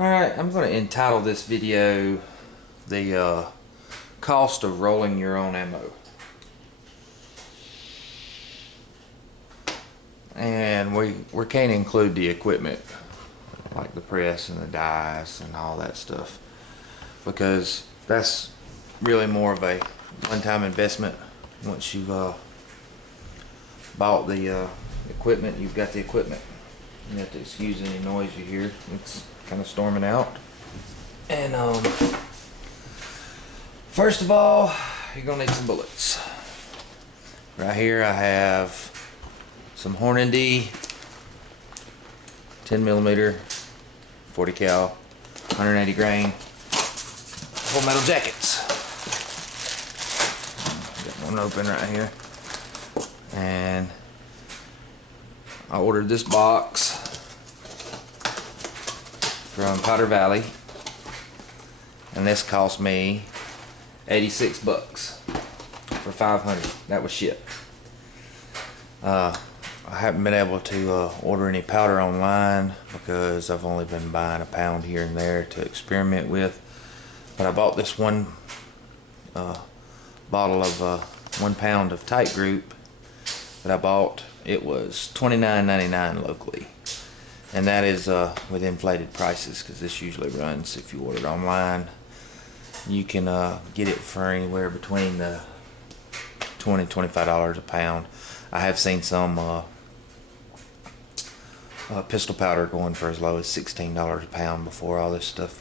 Alright, I'm going to entitle this video the cost of rolling your own ammo. And we can't include the equipment like the press and the dies and all that stuff, because that's really more of a one-time investment. Once you've bought the equipment, you've got the equipment. You have to excuse any noise you hear. It's kind of storming out. And first of all, you're gonna need some bullets. Right here I have some Hornady 10mm 40 cal 180 grain full metal jackets. Got one open right here, and I ordered this box from Powder Valley, and this cost me 86 bucks for 500. That was shipped. I haven't been able to order any powder online because I've only been buying a pound here and there to experiment with. But I bought this one bottle of 1 pound of Tight Group that I bought. It was $29.99 locally, and that is with inflated prices, because this usually runs, if you order it online, you can get it for anywhere between $20–25 a pound. I have seen some pistol powder going for as low as $16 a pound before all this stuff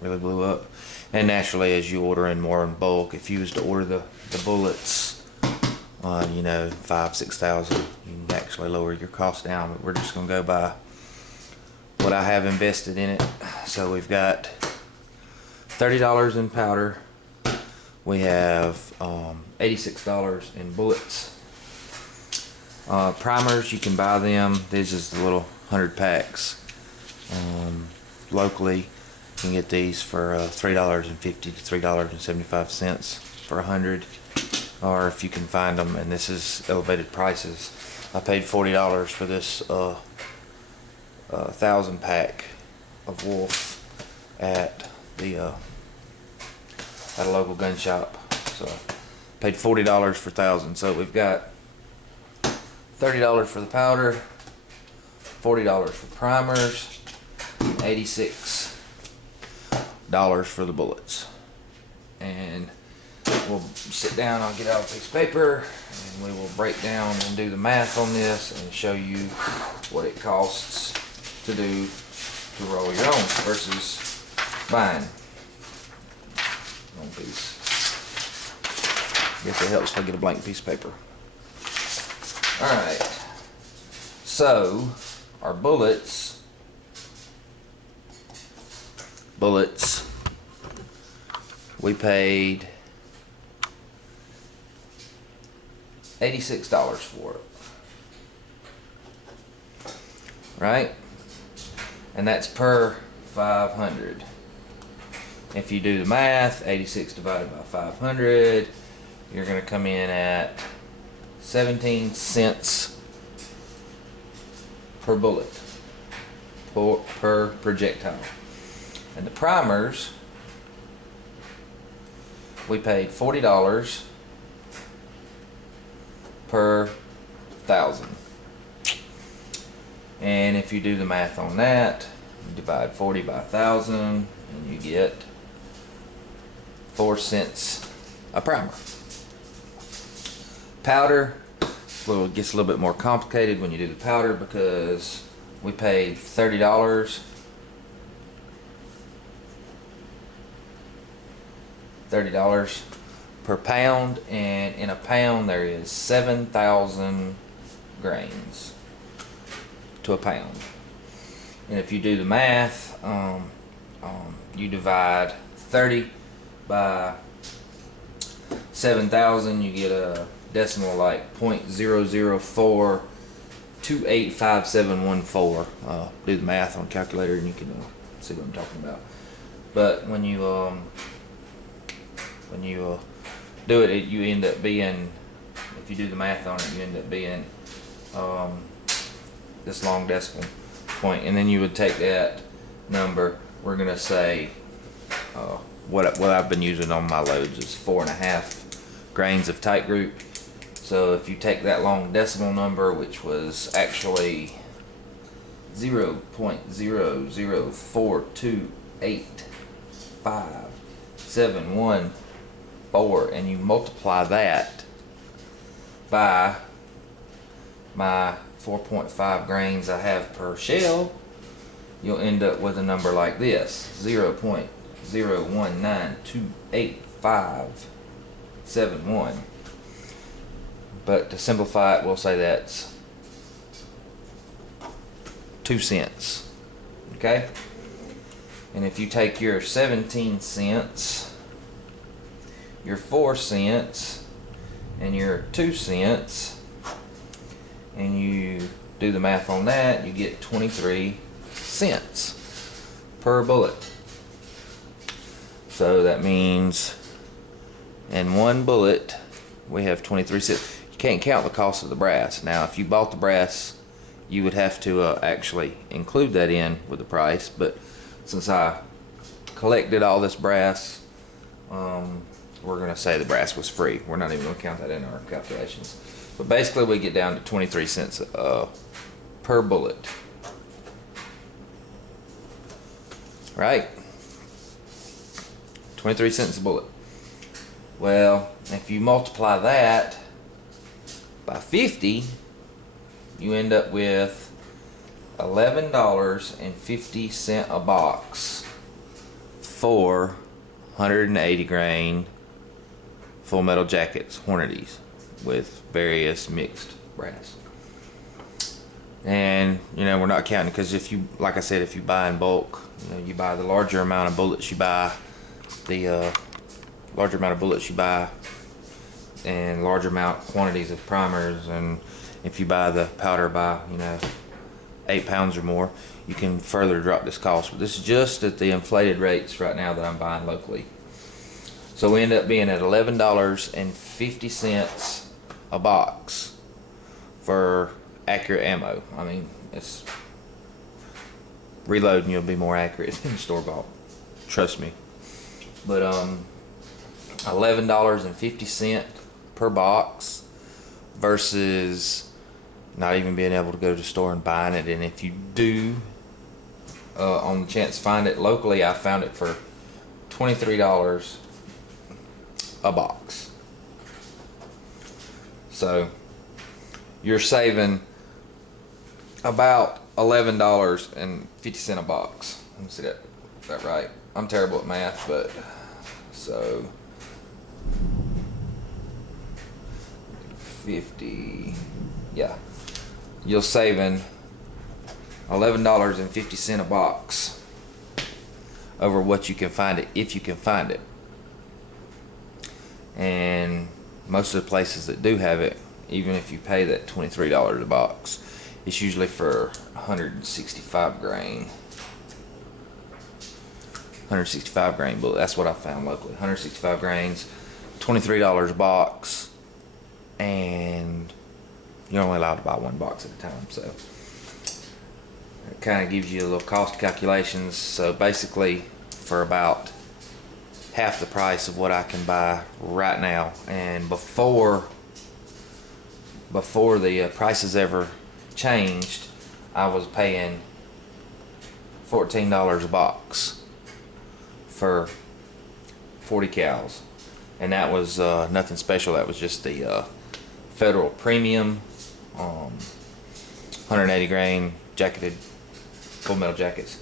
really blew up. And naturally, as you order in more in bulk, if you was to order the bullets, you know, 5–6 thousand, you can actually lower your cost down. But we're just gonna go by what I have invested in it. So we've got $30 in powder. We have $86 in bullets. Primers, you can buy them. These is the little 100 packs. Locally, you can get these for $3.50 to $3.75 for 100. Or if you can find them, and this is elevated prices. I paid $40 for this 1,000 pack of Wolf at a local gun shop. So paid $40 for 1,000. So we've got $30 for the powder, $40 for primers, $86 for the bullets. And we'll sit down, I'll get out a piece of paper, and we will break down and do the math on this and show you what it costs to do to roll your own versus buying one piece. Guess it helps if I get a blank piece of paper. Alright, so our bullets, we paid $86 for it, right? And that's per 500. If you do the math, 86 divided by 500, you're going to come in at 17 cents per bullet, per projectile. And the primers, we paid $40 per 1,000. And if you do the math on that, you divide 40 by 1,000, and you get 4 cents a primer. Powder, gets a little bit more complicated when you do the powder, because we paid $30 per pound, and in a pound there is 7,000 grains to a pound. And if you do the math, you divide 30 by 7,000, you get a decimal like 0.004285714. Do the math on a calculator and you can see what I'm talking about. But when you do it, you end up being, if you do the math on it, you end up being this long decimal point, and then you would take that number, we're gonna say what I've been using on my loads is 4.5 grains of tight group. So if you take that long decimal number, which was actually 0.004285714, and you multiply that by my 4.5 grains I have per shell, you'll end up with a number like this: 0.019285571. But to simplify it, we'll say that's 2 cents. Okay? And if you take your 17 cents, your 4 cents, and your 2 cents, and you do the math on that, you get 23 cents per bullet. So that means in one bullet we have 23 cents. You can't count the cost of the brass. Now if you bought the brass, you would have to actually include that in with the price, but since I collected all this brass, we're gonna say the brass was free. We're not even gonna count that in our calculations. But basically we get down to 23 cents per bullet. Right? 23 cents a bullet. Well, if you multiply that by 50, you end up with $11.50 a box for 180 grain Full Metal Jackets, Hornadys, with various mixed brass. And you know, we're not counting, because if you, like I said, if you buy in bulk, you know, you buy the larger amount of bullets you buy, the larger amount of bullets you buy, and larger amount quantities of primers. And if you buy the powder by, you know, 8 pounds or more, you can further drop this cost. But this is just at the inflated rates right now that I'm buying locally. So we end up being at $11.50 a box for accurate ammo. I mean, it's reloading, you'll be more accurate than store-bought, trust me. But $11.50 per box versus not even being able to go to the store and buying it. And if you do, on the chance to find it locally, I found it for $23 a box. So you're saving about $11.50 a box. Let me see that right. I'm terrible at math, but so 50, yeah, you're saving $11.50 a box over what you can find it, if you can find it. And most of the places that do have it, even if you pay that $23 a box, it's usually for 165 grain. 165 grain bullet. That's what I found locally. 165 grains, $23 a box, and you're only allowed to buy one box at a time. So it kind of gives you a little cost calculations. So basically, for about half the price of what I can buy right now, and before the prices ever changed, I was paying $14 a box for 40 cals, and that was nothing special. That was just the Federal Premium 180 grain jacketed Full Metal Jackets.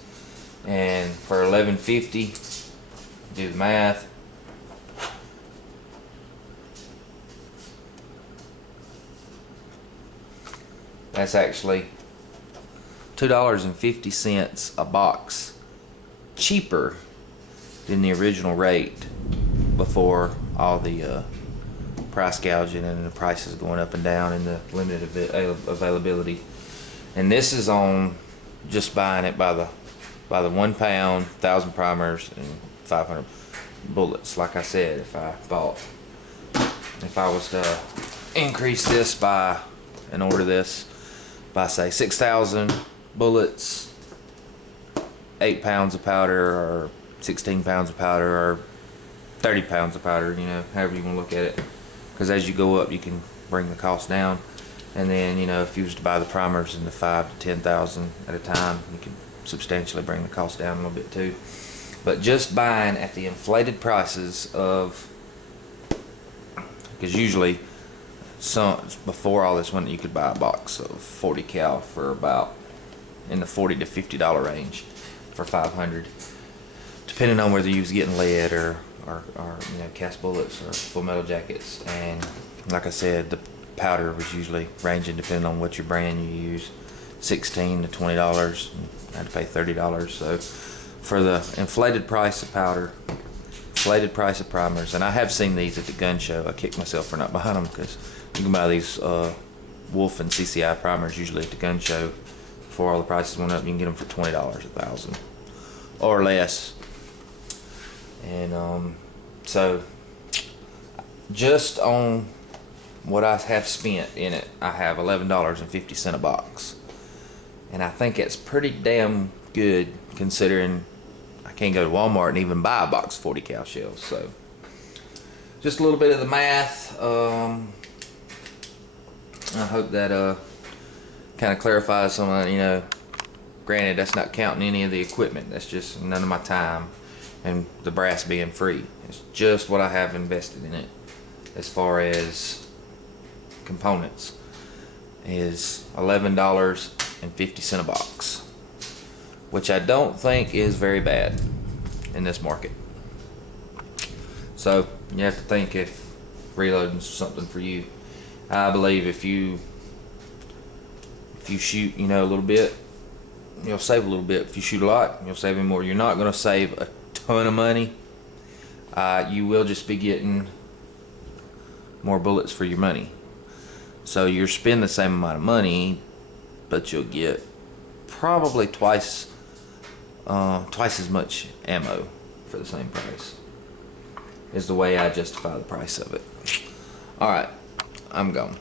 And for $11.50, do the math, that's actually $2.50 a box cheaper than the original rate before all the price gouging and the prices going up and down and the limited availability. And this is on just buying it by the 1 pound, 1,000 primers and 500 bullets. Like I said, if I was to increase this by and order this by say 6,000 bullets, 8 pounds of powder or 16 pounds of powder or 30 pounds of powder, you know, however you want to look at it. Because as you go up, you can bring the cost down. And then, you know, if you was to buy the primers in the 5 to 10,000 at a time, you can substantially bring the cost down a little bit too. But just buying at the inflated prices of, because usually before all this went, you could buy a box of 40 cal for about in the $40 to $50 range for 500, depending on whether you was getting lead or you know, cast bullets or full metal jackets. And like I said, the powder was usually ranging, depending on what your brand you use, $16 to $20. I had to pay $30. So for the inflated price of powder, inflated price of primers, and I have seen these at the gun show. I kicked myself for not buying them, because you can buy these Wolf and CCI primers usually at the gun show. Before all the prices went up, you can get them for $20 a thousand or less. And so just on what I have spent in it, I have $11.50 a box, and I think it's pretty damn good considering I can't go to Walmart and even buy a box of 40 cal shells. So just a little bit of the math. I hope that kind of clarifies some of, you know, granted that's not counting any of the equipment, that's just none of my time and the brass being free. It's just what I have invested in it as far as components is $11.50 a box, which I don't think is very bad in this market. So you have to think if reloading's something for you. I believe if you shoot, you know, a little bit, you'll save a little bit. If you shoot a lot, you'll save even more. You're not going to save a ton of money. You will just be getting more bullets for your money. So you're spending the same amount of money, but you'll get probably twice as much ammo for the same price, is the way I justify the price of it. Alright, I'm gone.